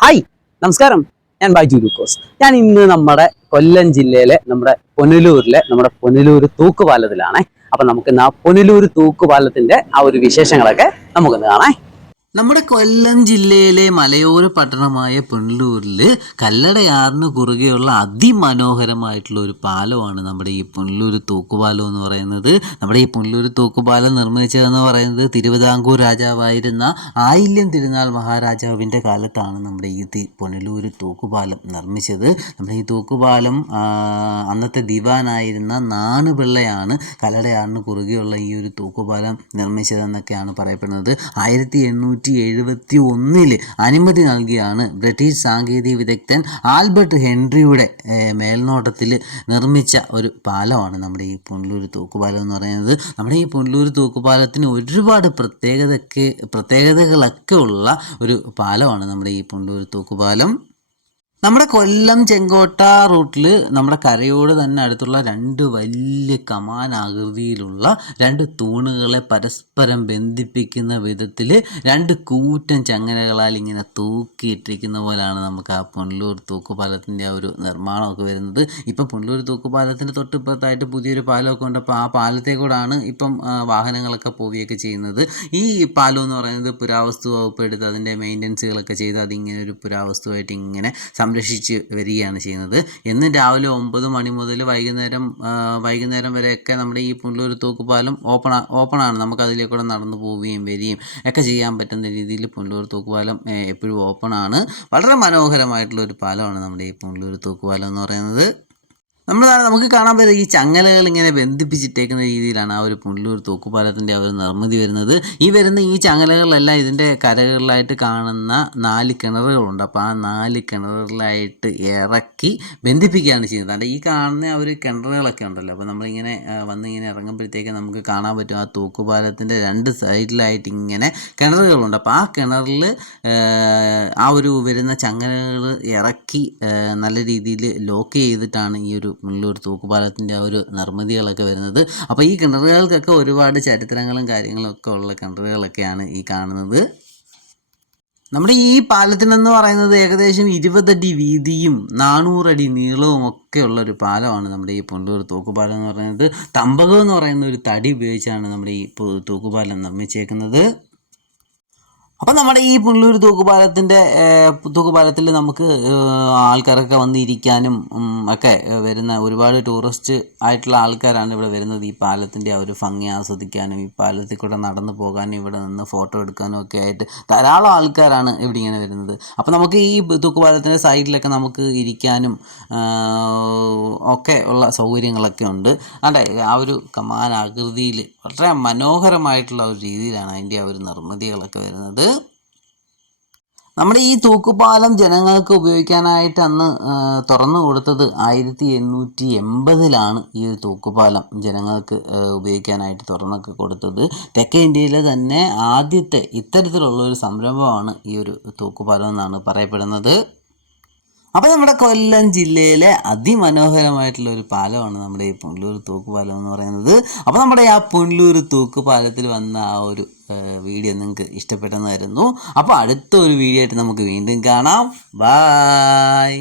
Hi നമസ്കാരം. ഞാൻ ബൈജു ലൂക്കോസ് ഞാൻ ഇന്ന് നമ്മുടെ കൊല്ലം ജില്ലയിലെ നമ്മുടെ പുനലൂരിലെ നമ്മുടെ പുനലൂർ തൂക്കുപാലത്തിലാണേ. അപ്പൊ നമുക്ക് ഇന്ന് ആ പുനലൂർ തൂക്കുപാലത്തിന്റെ ആ ഒരു വിശേഷങ്ങളൊക്കെ നമുക്കൊന്ന് കാണാം. നമ്മുടെ കൊല്ലം ജില്ലയിലെ മലയോര പട്ടണമായ പുനലൂരിൽ കല്ലടയാറിന് കുറുകെയുള്ള അതിമനോഹരമായിട്ടുള്ള ഒരു പാലമാണ് നമ്മുടെ ഈ പുനലൂർ തൂക്കുപാലം എന്ന് പറയുന്നത്. നമ്മുടെ ഈ പുനലൂർ തൂക്കുപാലം നിർമ്മിച്ചതെന്ന് പറയുന്നത് തിരുവിതാംകൂർ രാജാവായിരുന്ന ആയില്യം തിരുനാൾ മഹാരാജാവിന്റെ കാലത്താണ് നമ്മുടെ ഈ തി- പുനലൂർ തൂക്കുപാലം നിർമ്മിച്ചത്. നമ്മുടെ ഈ തൂക്കുപാലം അന്നത്തെ ദിവാനായിരുന്ന നാണുപിള്ളയാണ് കല്ലടയാറിന് കുറുകെയുള്ള ഈ ഒരു തൂക്കുപാലം നിർമ്മിച്ചതെന്നൊക്കെയാണ് പറയപ്പെടുന്നത്. ആയിരത്തി എണ്ണൂറ്റി എഴുപത്തി ഒന്നിൽ അനുമതി നൽകിയാണ് ബ്രിട്ടീഷ് സാങ്കേതിക വിദഗ്ധൻ ആൽബർട്ട് ഹെൻറിയുടെ മേൽനോട്ടത്തിൽ നിർമ്മിച്ച ഒരു പാലമാണ് നമ്മുടെ ഈ പുനലൂർ തൂക്കുപാലം എന്ന് പറയുന്നത്. നമ്മുടെ ഈ പുനലൂർ തൂക്കുപാലത്തിന് ഒരുപാട് പ്രത്യേകതയ്ക്ക് പ്രത്യേകതകളൊക്കെ ഉള്ള ഒരു പാലമാണ് നമ്മുടെ ഈ പുനലൂർ തൂക്കുപാലം. നമ്മുടെ കൊല്ലം ചെങ്കോട്ട റൂട്ടിൽ നമ്മുടെ കരയോട് തന്നെ അടുത്തുള്ള രണ്ട് വലിയ കമാനാകൃതിയിലുള്ള രണ്ട് തൂണുകളെ പരസ്പരം ബന്ധിപ്പിക്കുന്ന വിധത്തിൽ രണ്ട് കൂറ്റൻ ചങ്ങലകളാൽ ഇങ്ങനെ തൂക്കിയിട്ടിരിക്കുന്ന പോലെയാണ് നമുക്ക് ആ പുനലൂർ തൂക്കുപാലത്തിന്റെ ആ ഒരു നിർമ്മാണമൊക്കെ വരുന്നത്. ഇപ്പം പുനലൂർ തൂക്കുപാലത്തിന്റെ തൊട്ടിപ്പുറത്തായിട്ട് പുതിയൊരു പാലമൊക്കെ ഉണ്ട് അപ്പോൾ ആ പാലത്തെ കൂടാണ് ഇപ്പം വാഹനങ്ങളൊക്കെ പോവുകയൊക്കെ ചെയ്യുന്നത്. ഈ പാലം എന്ന് പറയുന്നത് പുരാവസ്തു വകുപ്പ് എടുത്ത് അതിന്റെ മെയിന്റനൻസുകളൊക്കെ ചെയ്ത് അതിങ്ങനെ ഒരു പുരാവസ്തുവായിട്ട് ഇങ്ങനെ സംരക്ഷിച്ച് വരികയാണ് ചെയ്യുന്നത്. എന്നും രാവിലെ ഒമ്പത് മണി മുതൽ വൈകുന്നേരം വൈകുന്നേരം വരെയൊക്കെ നമ്മുടെ ഈ പുനലൂർ തൂക്കുപാലം ഓപ്പൺ ഓപ്പണാണ് നമുക്ക് അതിലേക്കൂടെ നടന്നു പോവുകയും വരികയും ഒക്കെ ചെയ്യാൻ പറ്റുന്ന രീതിയിൽ പുനലൂർ തൂക്കുപാലം എപ്പോഴും ഓപ്പണാണ് വളരെ മനോഹരമായിട്ടുള്ള ഒരു പാലമാണ് നമ്മുടെ ഈ പുനലൂർ തൂക്കുപാലം എന്ന് പറയുന്നത്. നമ്മൾ നമുക്ക് കാണാൻ പറ്റും ഈ ചങ്ങലകൾ ഇങ്ങനെ ബന്ധിപ്പിച്ചിട്ടേക്കുന്ന രീതിയിലാണ് ആ ഒരു പുല്ലൂർ തൂക്കുപാലത്തിന്റെ ആ ഒരു നിർമ്മിതി വരുന്നത്. ഈ വരുന്ന ഈ ചങ്ങലകളിലെല്ലാം ഇതിന്റെ കരകളിലായിട്ട് കാണുന്ന നാല് കിണറുകളുണ്ട്. അപ്പോൾ ആ നാല് കിണറുകളിലായിട്ട് ഇറക്കി ബന്ധിപ്പിക്കുകയാണ് ചെയ്യുന്നത്. അല്ല ഈ കാണുന്ന ആ ഒരു കിണറുകളൊക്കെ ഉണ്ടല്ലോ. അപ്പോൾ നമ്മളിങ്ങനെ വന്നിങ്ങനെ ഇറങ്ങുമ്പോഴത്തേക്ക് നമുക്ക് കാണാൻ പറ്റും ആ തൂക്കുപാലത്തിന്റെ രണ്ട് സൈഡിലായിട്ട് ഇങ്ങനെ കിണറുകളുണ്ട്. അപ്പോൾ ആ കിണറിൽ ആ ഒരു വരുന്ന ചങ്ങലകൾ ഇറക്കി നല്ല രീതിയിൽ ലോക്ക് ചെയ്തിട്ടാണ് ഈ ഒരു മുള്ളൂർ തൂക്കുപാലത്തിന്റെ ആ ഒരു നിർമ്മിതികളൊക്കെ വരുന്നത്. അപ്പോൾ ഈ കിണറുകൾക്കൊക്കെ ഒരുപാട് ചരിത്രങ്ങളും കാര്യങ്ങളും ഒക്കെ ഉള്ള കിണറുകളൊക്കെയാണ് ഈ കാണുന്നത്. നമ്മുടെ ഈ പാലത്തിനെന്ന് പറയുന്നത് ഏകദേശം ഇരുപതടി വീതിയും നാനൂറടി നീളവും ഒക്കെ ഉള്ള ഒരു പാലമാണ് നമ്മുടെ ഈ പുനലൂർ തൂക്കുപാലം എന്ന് പറയുന്നത്. തമ്പകം എന്ന് പറയുന്ന ഒരു തടി ഉപയോഗിച്ചാണ് നമ്മുടെ ഈ തൂക്കുപാലം നിർമ്മിച്ചേക്കുന്നത്. അപ്പം നമ്മുടെ ഈ പുള്ളൂർ തൂക്കുപാലത്തിന്റെ തൂക്കുപാലത്തിൽ നമുക്ക് ആൾക്കാരൊക്കെ വന്നിരിക്കാനും ഒക്കെ വരുന്ന ഒരുപാട് ടൂറിസ്റ്റ് ആയിട്ടുള്ള ആൾക്കാരാണ് ഇവിടെ വരുന്നത്. ഈ പാലത്തിന്റെ ആ ഒരു ഭംഗി ആസ്വദിക്കാനും ഈ പാലത്തിൽ കൂടെ നടന്നു പോകാനും ഇവിടെ നിന്ന് ഫോട്ടോ എടുക്കാനും ഒക്കെ ആയിട്ട് ധാരാളം ആൾക്കാരാണ് ഇവിടെ ഇങ്ങനെ വരുന്നത്. അപ്പോൾ നമുക്ക് ഈ തൂക്കുപാലത്തിന്റെ സൈഡിലൊക്കെ നമുക്ക് ഇരിക്കാനും ഒക്കെ ഉള്ള സൗകര്യങ്ങളൊക്കെ ഉണ്ട്. അതെ ആ ഒരു കമാനാകൃതിയിൽ വളരെ മനോഹരമായിട്ടുള്ള ഒരു രീതിയിലാണ് അതിന്റെ ആ ഒരു നിർമ്മിതികളൊക്കെ വരുന്നത്. നമ്മുടെ ഈ തൂക്കുപാലം ജനങ്ങൾക്ക് ഉപയോഗിക്കാനായിട്ട് അന്ന് തുറന്നു കൊടുത്തത് ആയിരത്തി എണ്ണൂറ്റി എൺപതിലാണ് ഈ ഒരു തൂക്കുപാലം ജനങ്ങൾക്ക് ഉപയോഗിക്കാനായിട്ട് തുറന്നൊക്കെ കൊടുത്തത്. തെക്കേ ഇന്ത്യയിലെ തന്നെ ആദ്യത്തെ ഇത്തരത്തിലുള്ള ഒരു സംരംഭമാണ് ഈ ഒരു തൂക്കുപാലം എന്നാണ് പറയപ്പെടുന്നത്. അപ്പോൾ നമ്മുടെ കൊല്ലം ജില്ലയിലെ അതിമനോഹരമായിട്ടുള്ള ഒരു പാലമാണ് നമ്മുടെ ഈ പുനലൂർ തൂക്കുപാലം എന്ന് പറയുന്നത്. അപ്പോൾ നമ്മുടെ ആ പുനലൂർ തൂക്കുപാലത്തിൽ വന്ന ആ ഒരു വീഡിയോ നിങ്ങൾക്ക് ഇഷ്ടപ്പെട്ടെന്നായിരുന്നു അപ്പോൾ അടുത്ത ഒരു വീഡിയോ ആയിട്ട് നമുക്ക് വീണ്ടും കാണാം. ബായ്